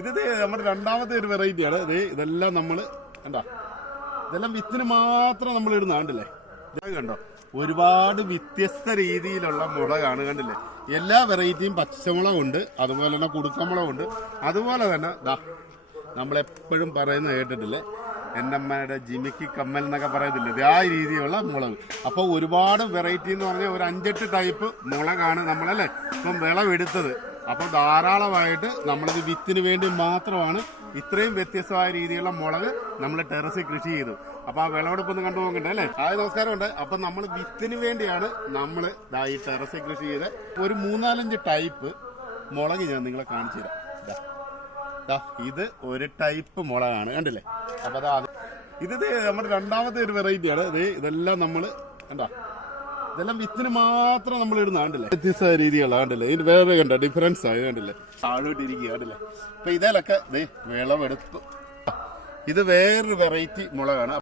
ഇത് നമ്മുടെ രണ്ടാമത്തെ ഒരു വെറൈറ്റിയാണ് ഇതെല്ലാം നമ്മൾ കണ്ടോ? ഇതെല്ലാം വിത്തിന് മാത്രം നമ്മൾ ഇടുന്ന കണ്ടില്ലേ? കണ്ടോ? ഒരുപാട് വ്യത്യസ്ത രീതിയിലുള്ള മുളകാണ് കണ്ടില്ലേ? എല്ലാ വെറൈറ്റിയും പച്ചമുളകുണ്ട് അതുപോലെ തന്നെ കുടുക്കമുളകുണ്ട് അതുപോലെ തന്നെ ദാ നമ്മളെപ്പോഴും പറയുന്ന കേട്ടിട്ടില്ലേ? എന്റെ അമ്മയുടെ ജിമിക്ക് കമ്മൽ എന്നൊക്കെ പറയത്തില്ലേ ആ രീതിയിലുള്ള മുളക്. അപ്പോൾ ഒരുപാട് വെറൈറ്റി എന്ന് പറഞ്ഞാൽ ഒരു അഞ്ചെട്ട് ടൈപ്പ് മുളകാണ് നമ്മളല്ലേ? ഇപ്പം വിളവെടുത്തത്. അപ്പോൾ ധാരാളമായിട്ട് നമ്മളിത് വിത്തിന് വേണ്ടി മാത്രമാണ് ഇത്രയും വ്യത്യസ്തമായ രീതിയിലുള്ള മുളക് നമ്മൾ ടെറസിൽ കൃഷി ചെയ്തു. അപ്പൊ ആ വിളവെടുപ്പ് ഒന്ന് കണ്ടുപോകണ്ടേ അല്ലേ? നമസ്കാരം നമസ്കാരമുണ്ട്. അപ്പൊ നമ്മൾ വിത്തിന് വേണ്ടിയാണ് നമ്മൾ ഈ ടെറസിൽ കൃഷി ചെയ്ത് ഒരു മൂന്നാലഞ്ച് ടൈപ്പ് മുളക് ഞാൻ നിങ്ങളെ കാണിച്ചു തരാം. ഇത് ഒരു ടൈപ്പ് മുളകാണ് കണ്ടില്ലേ? അപ്പൊ അതാ ഇത് നമ്മുടെ രണ്ടാമത്തെ ഒരു വെറൈറ്റിയാണ് ഇതെല്ലാം നമ്മൾ കണ്ടോ? ഇതെല്ലാം വിത്തിന് മാത്രം നമ്മൾ ഇടുന്ന കണ്ടില്ലേ വ്യത്യസ്ത രീതികളാണ് കണ്ടില്ലേ ഇതിന് വേറെ കണ്ട? ഡിഫറൻസ് ആയി കണ്ടില്ലേ? താഴോട്ട് ഇരിക്കുക കണ്ടില്ലേ? അപ്പൊ ഇതിലൊക്കെ ദേ വിളവെടുത്തു ഇത് വേറൊരു വെറൈറ്റി മുളകാണ്.